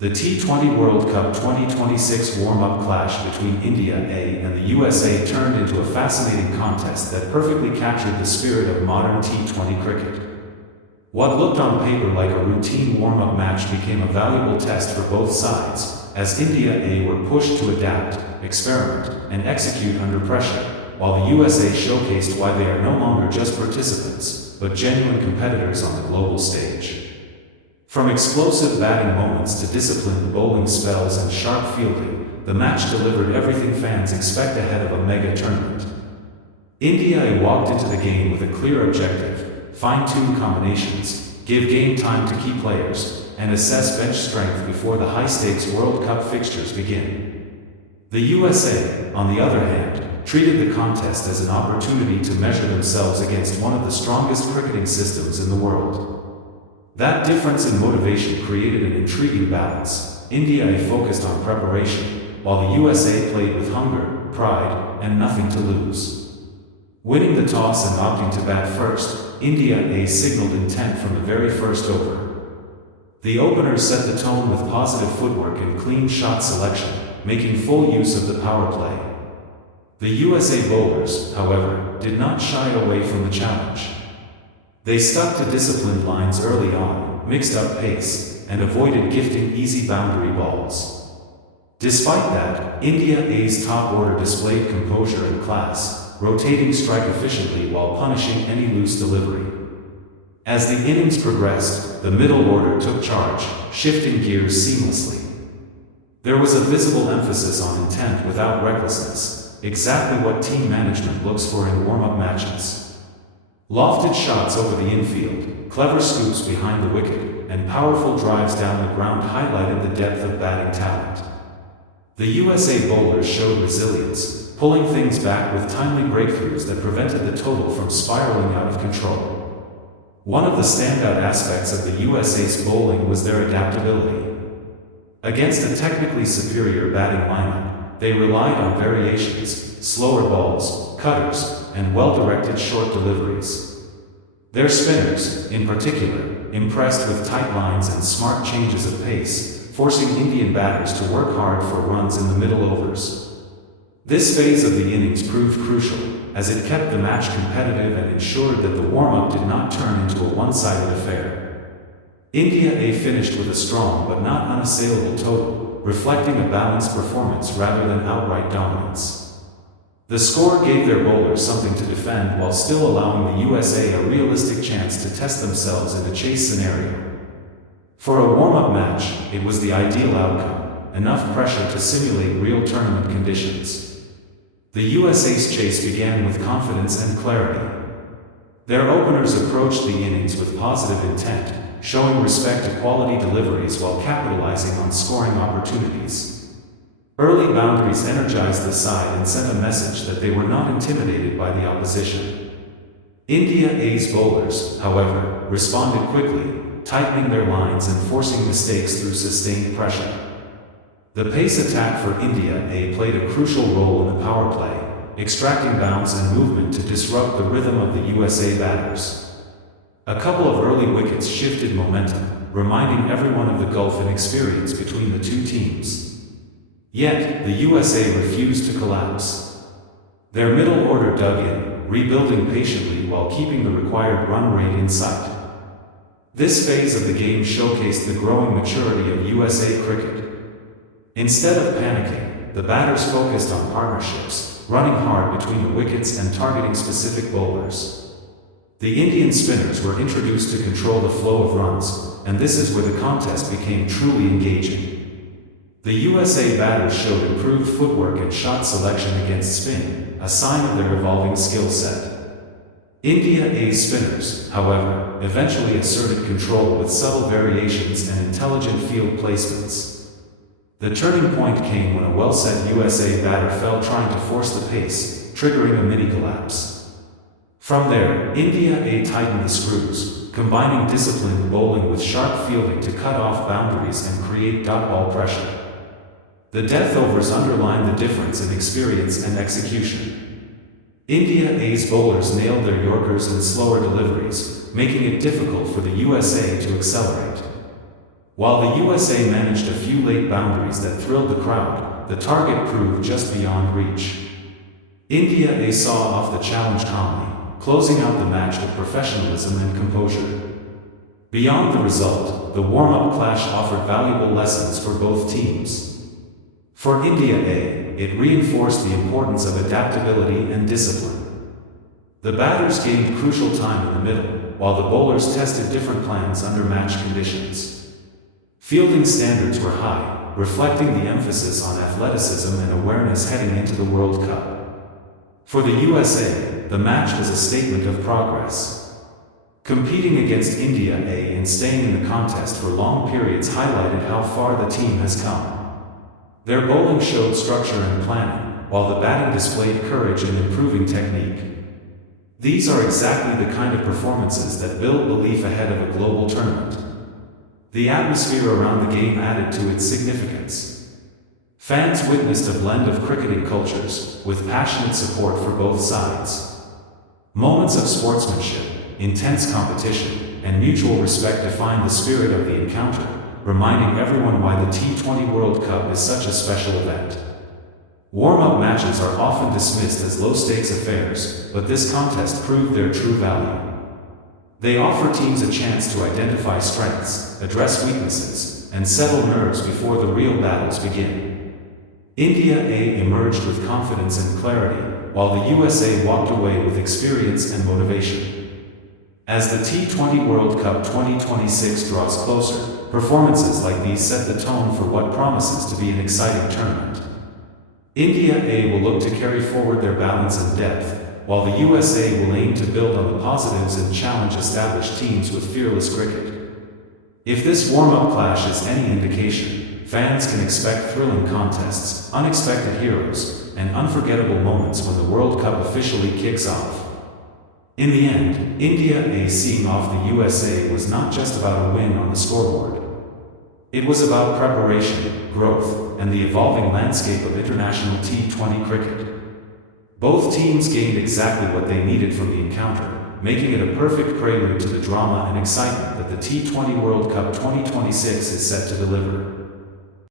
The T20 World Cup 2026 warm-up clash between India A and the USA turned into a fascinating contest that perfectly captured the spirit of modern T20 cricket. What looked on paper like a routine warm-up match became a valuable test for both sides, as India A were pushed to adapt, experiment, and execute under pressure, while the USA showcased why they are no longer just participants, but genuine competitors on the global stage. From explosive batting moments to disciplined bowling spells and sharp fielding, the match delivered everything fans expect ahead of a mega tournament. India A walked into the game with a clear objective: fine-tune combinations, give game time to key players, and assess bench strength before the high-stakes World Cup fixtures begin. The USA, on the other hand, treated the contest as an opportunity to measure themselves against one of the strongest cricketing systems in the world. That difference in motivation created an intriguing balance. India A focused on preparation, while the USA played with hunger, pride, and nothing to lose. Winning the toss and opting to bat first, India A signaled intent from the very first over. The openers set the tone with positive footwork and clean shot selection, making full use of the power play. The USA bowlers, however, did not shy away from the challenge. They stuck to disciplined lines early on, mixed up pace, and avoided gifting easy boundary balls. Despite that, India A's top order displayed composure and class, rotating strike efficiently while punishing any loose delivery. As the innings progressed, the middle order took charge, shifting gears seamlessly. There was a visible emphasis on intent without recklessness, exactly what team management looks for in warm-up matches. Lofted shots over the infield, clever scoops behind the wicket, and powerful drives down the ground highlighted the depth of batting talent. The USA bowlers showed resilience, pulling things back with timely breakthroughs that prevented the total from spiraling out of control. One of the standout aspects of the USA's bowling was their adaptability. Against a technically superior batting lineup, they relied on variations, slower balls, cutters, and well-directed short deliveries. Their spinners, in particular, impressed with tight lines and smart changes of pace, forcing Indian batters to work hard for runs in the middle overs. This phase of the innings proved crucial, as it kept the match competitive and ensured that the warm-up did not turn into a one-sided affair. India A finished with a strong but not unassailable total, reflecting a balanced performance rather than outright dominance. The score gave their bowlers something to defend while still allowing the USA a realistic chance to test themselves in a chase scenario. For a warm-up match, it was the ideal outcome, enough pressure to simulate real tournament conditions. The USA's chase began with confidence and clarity. Their openers approached the innings with positive intent, showing respect to quality deliveries while capitalizing on scoring opportunities. Early boundaries energized the side and sent a message that they were not intimidated by the opposition. India A's bowlers, however, responded quickly, tightening their lines and forcing mistakes through sustained pressure. The pace attack for India A played a crucial role in the power play, extracting bounce and movement to disrupt the rhythm of the USA batters. A couple of early wickets shifted momentum, reminding everyone of the gulf in experience between the two teams. Yet, the USA refused to collapse. Their middle order dug in, rebuilding patiently while keeping the required run rate in sight. This phase of the game showcased the growing maturity of USA cricket. Instead of panicking, the batters focused on partnerships, running hard between the wickets and targeting specific bowlers. The Indian spinners were introduced to control the flow of runs, and this is where the contest became truly engaging. The USA batters showed improved footwork and shot selection against spin, a sign of their evolving skill set. India A's spinners, however, eventually asserted control with subtle variations and intelligent field placements. The turning point came when a well-set USA batter fell trying to force the pace, triggering a mini-collapse. From there, India A tightened the screws, combining disciplined bowling with sharp fielding to cut off boundaries and create dot ball pressure. The death overs underlined the difference in experience and execution. India A's bowlers nailed their Yorkers and slower deliveries, making it difficult for the USA to accelerate. While the USA managed a few late boundaries that thrilled the crowd, the target proved just beyond reach. India A saw off the challenge calmly, closing out the match with professionalism and composure. Beyond the result, the warm-up clash offered valuable lessons for both teams. For India A, it reinforced the importance of adaptability and discipline. The batters gained crucial time in the middle, while the bowlers tested different plans under match conditions. Fielding standards were high, reflecting the emphasis on athleticism and awareness heading into the World Cup. For the USA, the match was a statement of progress. Competing against India A and staying in the contest for long periods highlighted how far the team has come. Their bowling showed structure and planning, while the batting displayed courage and improving technique. These are exactly the kind of performances that build belief ahead of a global tournament. The atmosphere around the game added to its significance. Fans witnessed a blend of cricketing cultures, with passionate support for both sides. Moments of sportsmanship, intense competition, and mutual respect defined the spirit of the encounter, reminding everyone why the T20 World Cup is such a special event. Warm-up matches are often dismissed as low-stakes affairs, but this contest proved their true value. They offer teams a chance to identify strengths, address weaknesses, and settle nerves before the real battles begin. India A emerged with confidence and clarity, while the USA walked away with experience and motivation. As the T20 World Cup 2026 draws closer, performances like these set the tone for what promises to be an exciting tournament. India A will look to carry forward their balance and depth, while the USA will aim to build on the positives and challenge established teams with fearless cricket. If this warm-up clash is any indication, fans can expect thrilling contests, unexpected heroes, and unforgettable moments when the World Cup officially kicks off. In the end, India A seeing off the USA was not just about a win on the scoreboard. It was about preparation, growth, and the evolving landscape of international T20 cricket. Both teams gained exactly what they needed from the encounter, making it a perfect prelude to the drama and excitement that the T20 World Cup 2026 is set to deliver.